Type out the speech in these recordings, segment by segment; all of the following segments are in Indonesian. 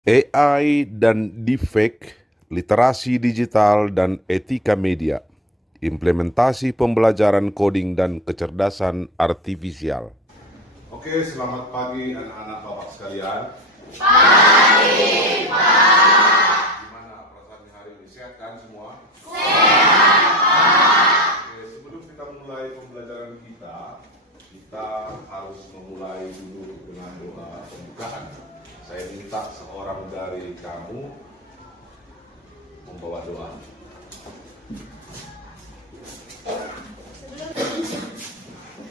AI dan deepfake, literasi digital dan etika media, implementasi pembelajaran coding dan kecerdasan artifisial. Oke, selamat pagi anak-anak Bapak sekalian. Pagi, Pak. Gimana perasaannya hari ini? Sehat kan semua? Sehat, Pak. Oke, sebelum kita mulai pembelajaran kita harus memulai dulu dengan doa pembukaan. Saya minta seorang dari kamu membawa doa.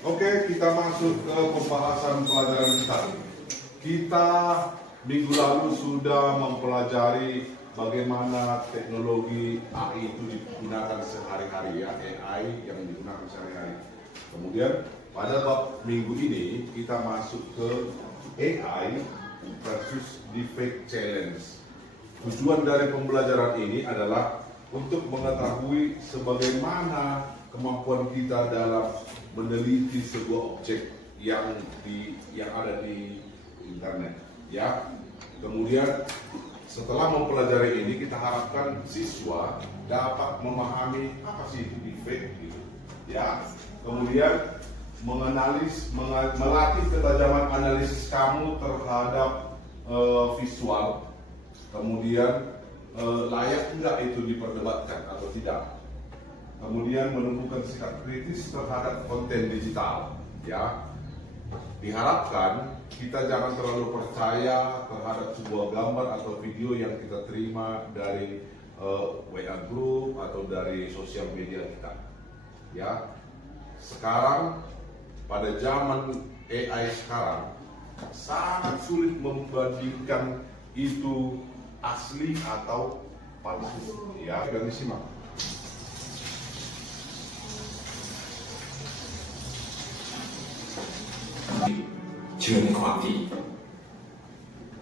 Oke, kita masuk ke pembahasan pelajaran kita. Kita minggu lalu sudah mempelajari bagaimana teknologi AI itu digunakan sehari-hari, ya, AI yang digunakan sehari-hari. Kemudian pada minggu ini kita masuk ke AI versus deepfake challenge. Tujuan dari pembelajaran ini adalah untuk mengetahui sebagaimana kemampuan kita dalam meneliti sebuah objek yang ada di internet, ya. Kemudian setelah mempelajari ini, kita harapkan siswa dapat memahami apa sih itu deepfake, gitu, ya. Kemudian melatih ketajaman analisis kamu terhadap visual. Kemudian layak enggak itu diperdebatkan atau tidak. Kemudian menumbuhkan sikap kritis terhadap konten digital, ya. Diharapkan kita jangan terlalu percaya terhadap sebuah gambar atau video yang kita terima dari WA group atau dari sosial media kita, ya. Sekarang pada zaman AI sekarang sangat sulit membandingkan itu asli atau palsu, ya. Dan disimak.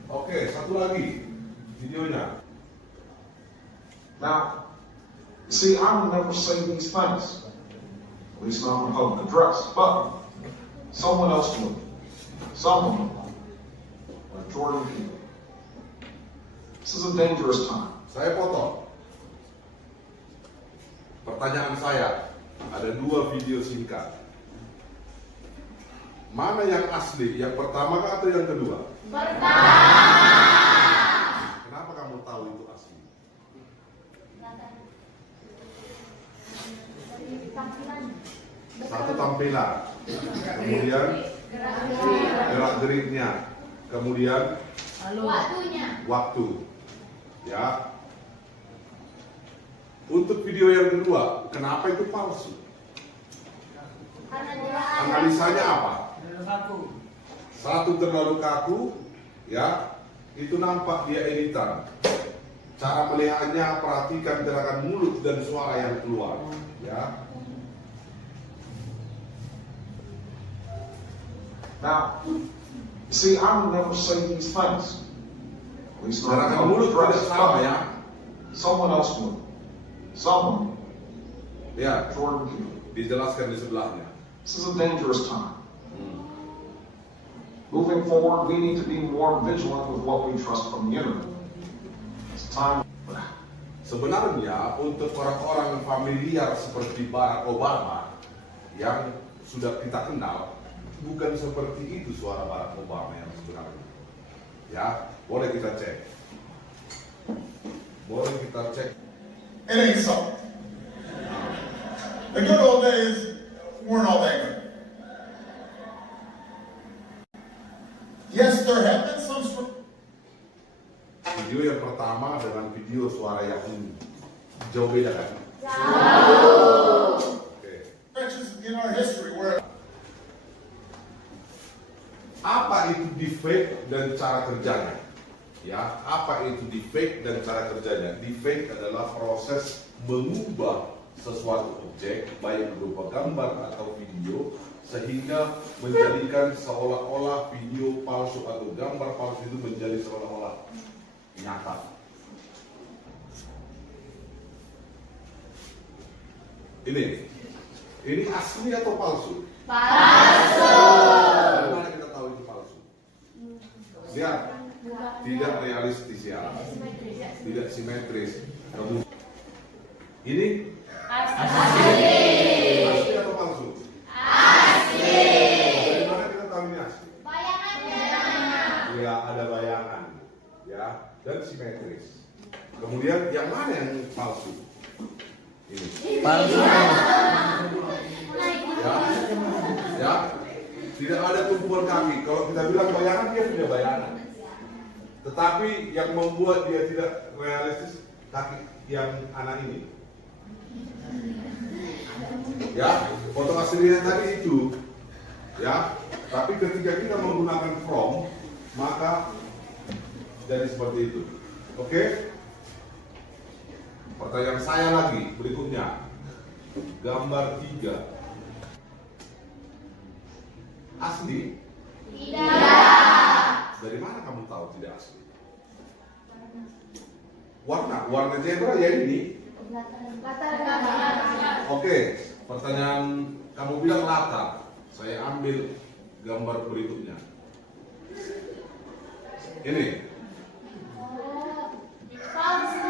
Oke, satu lagi videonya. Now, see, I would never say these things, at least not in a public address, but someone else would. Someone like Jordan Peele. This is a dangerous time. Saya potong. Pertanyaan saya, ada dua video singkat. Mana yang asli? Yang pertama atau yang kedua? Pertama. Kenapa kamu tahu itu asli? Satu tampilan, kemudian gerak-geriknya, kemudian waktu, ya. Untuk video yang kedua, kenapa itu palsu? Analisanya apa? Satu, terlalu kaku, ya. Itu nampak dia editan. Cara melihatnya, perhatikan gerakan mulut dan suara yang keluar, ya. Now, see, I would never say these things, at least not in a Gerakan public mulut address, tidak sama, but ya. someone else would. Someone, Ya, Jordan Peele. dijelaskan di sebelahnya. This is a dangerous time. Moving forward, we need to be more vigilant with what we trust from the internet. It's time. Sebenarnya untuk orang-orang familiar seperti Barack Obama yang sudah kita kenal, bukan seperti itu suara Barack Obama yang sebenarnya. Ya, boleh kita cek. Boleh kita cek. It ain't so. The good old days weren't all that good. Yes, there have been some Video yang pertama dengan video suara yang jauh beda, kan? Oke. stretches in our history where Apa itu deepfake dan cara kerjanya? Ya, apa itu deepfake dan cara kerjanya? Deepfake adalah proses mengubah sesuatu objek, baik berupa gambar atau video, sehingga menjadikan seolah-olah video palsu atau gambar palsu itu menjadi seolah-olah nyata. Ini asli atau palsu? Palsu. Dari mana kita tahu itu palsu? Lihat, tidak realistis, ya, tidak simetris. Kemudian ini asli atau palsu? Asli. Dari mana kita tahu ini asli? Bayangannya. Ya, ada bayangan, ya, dan simetris. Kemudian yang mana yang palsu? Ini. Palsu. Ya, tidak ada tumpuan kaki. Kalau kita bilang bayangan, dia punya bayangan. Tetapi yang membuat dia tidak realistis kaki yang anak ini. Ya, foto aslinya tadi itu. Ya, tapi ketika kita menggunakan from, maka jadi seperti itu. Oke? Pertanyaan saya lagi berikutnya. Gambar 3. Asli? Tidak. Dari mana kamu tahu tidak asli? Warna zebra ya ini. Latar belakang. Oke, pertanyaan kamu bilang latar. Saya ambil gambar berikutnya. Ini. Palsu.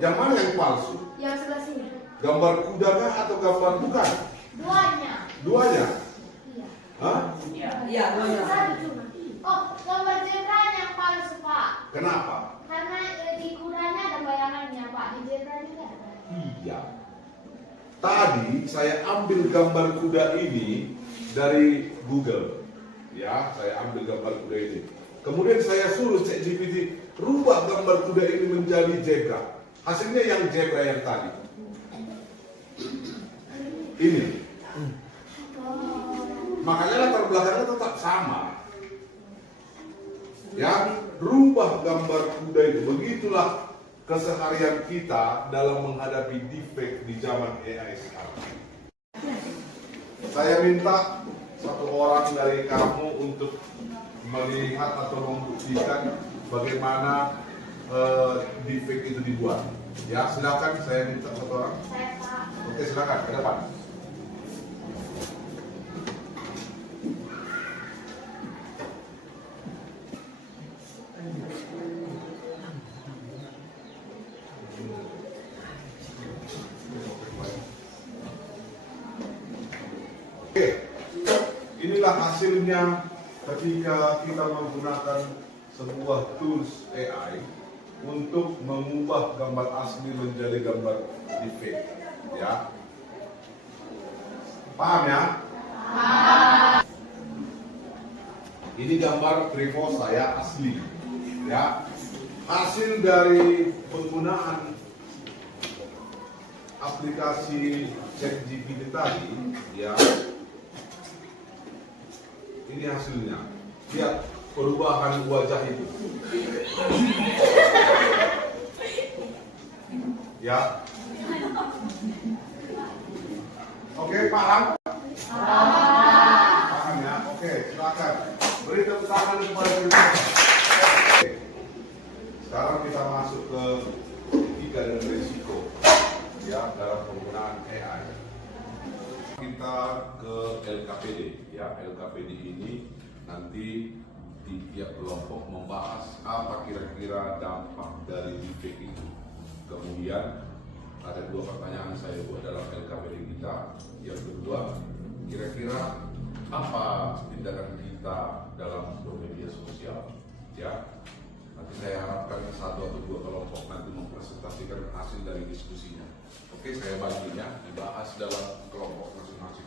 Yang mana yang palsu? Yang sebelah sini. Gambar kuda kah atau gambar bukan? Duanya. Duanya? Iya. Hah? Iya, Satu cuma. Oh, gambar zebra yang palsu, Pak. Kenapa? Karena di kudanya ada bayangannya, Pak. Di zebranya nggak ada. Iya. Tadi saya ambil gambar kuda ini dari Google. Ya, saya ambil gambar kuda ini. Kemudian saya suruh ChatGPT rubah gambar kuda ini menjadi zebra. Hasilnya yang zebra yang tadi. Ini. Makanya latar belakangnya tetap sama. Ya, rubah gambar kuda itu. Begitulah keseharian kita dalam menghadapi defect di zaman AI sekarang. Saya minta satu orang dari kamu untuk melihat atau membuktikan bagaimana defect itu dibuat. Ya, silakan saya minta satu orang. Saya, Pak. Oke, silakan ke depan. Oke, inilah hasilnya ketika kita menggunakan sebuah tools AI untuk mengubah gambar asli menjadi gambar deepfake. Ya, paham ya? Ini gambar Privo saya asli. Ya, hasil dari penggunaan aplikasi ChatGPT tadi, ya. Ini hasilnya. Lihat perubahan wajah itu. Ya. Oke, paham? Paham ya? Oke, silakan. Beri tepuk tangan kepada kita. Oke. Sekarang kita masuk ke etika dan risiko, ya, dalam penggunaan AI. Kita ke LKPD, ya. LKPD ini nanti di tiap kelompok membahas apa kira-kira dampak dari deepfake itu. Kemudian ada 2 pertanyaan saya buat dalam LKPD kita. Yang kedua, kira-kira apa tindakan kita dalam bermedia sosial, ya. Nanti saya harapkan 1 atau 2 kelompok nanti mempresentasikan hasil dari diskusinya. Oke, saya baginya dibahas dalam kelompok masing-masing.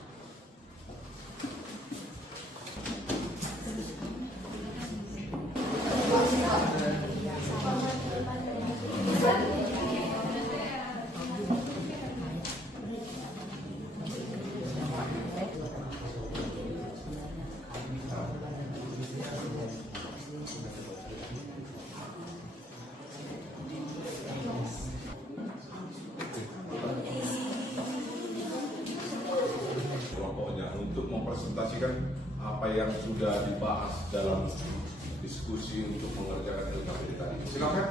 Kelompoknya untuk mempresentasikan apa yang sudah dibahas dalam diskusi untuk mengerjakan LKPD tadi. Silakan.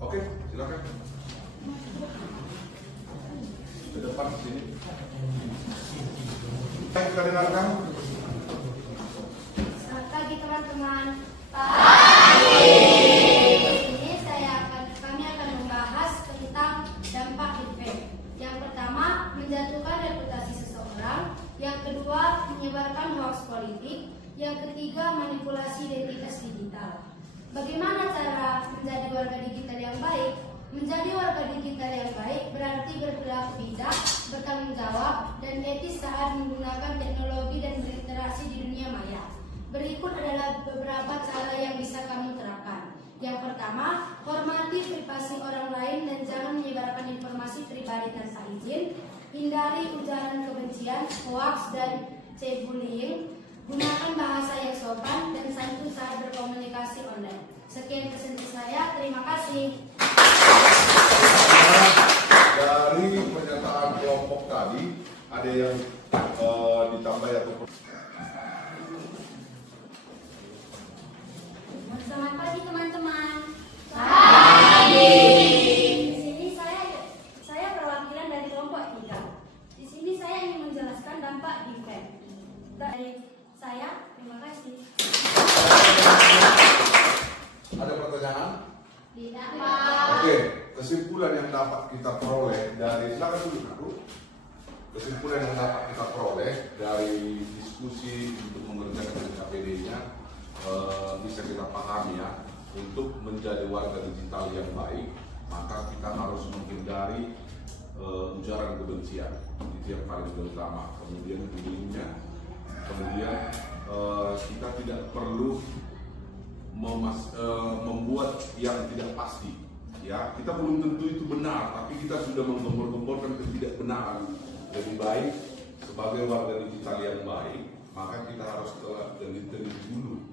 Oke, silakan. Ke depan sini. Kita dengarkan. Selamat pagi, teman-teman. Bagaimana cara menjadi warga digital yang baik? Menjadi warga digital yang baik berarti berperilaku bijak, bertanggung jawab, dan etis saat menggunakan teknologi dan berinteraksi di dunia maya. Berikut adalah beberapa cara yang bisa kamu terapkan. Yang pertama, hormati privasi orang lain dan jangan menyebarkan informasi pribadi tanpa izin. Hindari ujaran kebencian, hoaks, dan cyberbullying. Gunakan bahasa yang sopan dan santun saat berkomunikasi online. Sekian presentasi saya, terima kasih. Dari pernyataan kelompok tadi, ada yang ditambah ataupun Selamat pagi teman-teman. Pagi. Di sini saya perwakilan dari kelompok 3. Di sini saya ingin menjelaskan dampak event. Dari saya, terima kasih. ada pertanyaan? Tidak, Oke, kesimpulan yang dapat kita peroleh dari silakan dulu aku. Kesimpulan yang dapat kita peroleh dari diskusi untuk mengerjakan KPD-nya bisa kita pahami ya. Untuk menjadi warga digital yang baik, maka kita harus menghindari ujaran kebencian itu yang paling utama. Kemudian bullyingnya, kemudian kita tidak perlu membuat yang tidak pasti. Ya, kita belum tentu itu benar, tapi kita sudah menggembor-gemborkan ketidakbenaran. Lebih baik sebagai warga digital yang baik, maka kita harus telah teliti dulu.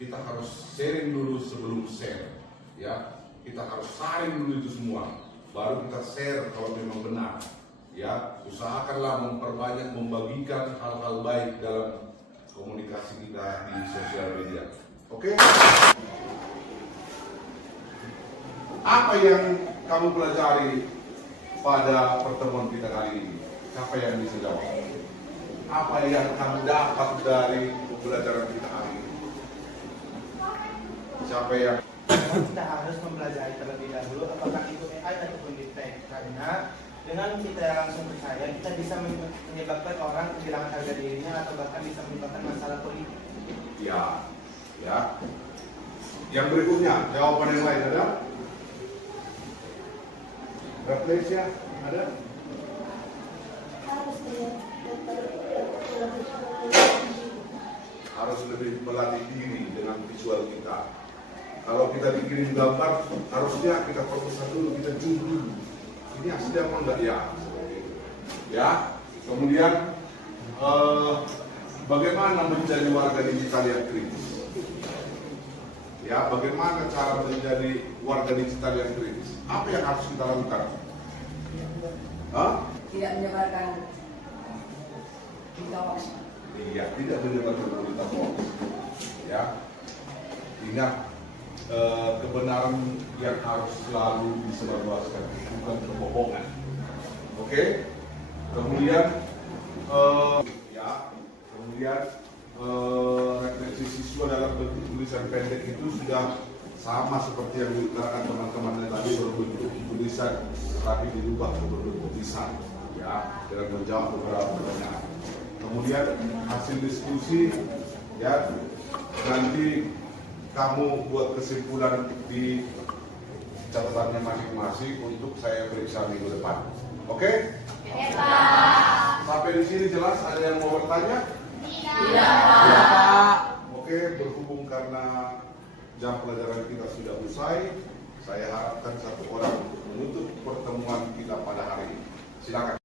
Kita harus sharing dulu sebelum share. Ya, kita harus saring dulu itu semua, baru kita share kalau memang benar. Ya, usahakanlah memperbanyak membagikan hal-hal baik dalam komunikasi kita di sosial media. Oke? Apa yang kamu pelajari pada pertemuan kita kali ini? Siapa yang bisa jawab? Apa yang kamu dapat dari pembelajaran kita hari ini? Siapa yang? Kita harus mempelajari terlebih dahulu apakah itu AI ataupun deepfake, karena dengan kita langsung percaya kita bisa menyebabkan orang kehilangan harga dirinya atau bahkan bisa menyebabkan masalah politik. Ya, ya. Yang berikutnya, jawaban yang lain ada? Refleksi ada? Harus lebih melatih diri dengan visual kita. Kalau kita dikirim gambar, harusnya kita fokuskan dulu, kita zoom dulu. Ini asli apa enggak ya? Ya. Kemudian bagaimana menjadi warga digital yang kritis? Ya, bagaimana cara menjadi warga digital yang kritis? Apa yang harus kita lakukan? Tidak menyebarkan berita hoax. Iya, tidak menyebarkan berita hoax. Ya, ingat kebenaran yang harus selalu disebarluaskan, bukan kebohongan. Oke? Kemudian refleksi siswa dalam bentuk tulisan pendek itu sudah sama seperti yang diutarakan teman-teman tadi, berbentuk tulisan tapi dirubah ke berbentuk tulisan, ya, dengan menjawab beberapa pertanyaan. Kemudian hasil diskusi, ya, nanti kamu buat kesimpulan di catatannya masing-masing untuk saya periksa minggu depan. Oke? Sampai di sini jelas? Ada yang mau bertanya? Tidak. Oke, berhubung karena jam pelajaran kita sudah usai, saya harapkan satu orang untuk menutup pertemuan kita pada hari ini. Silakan.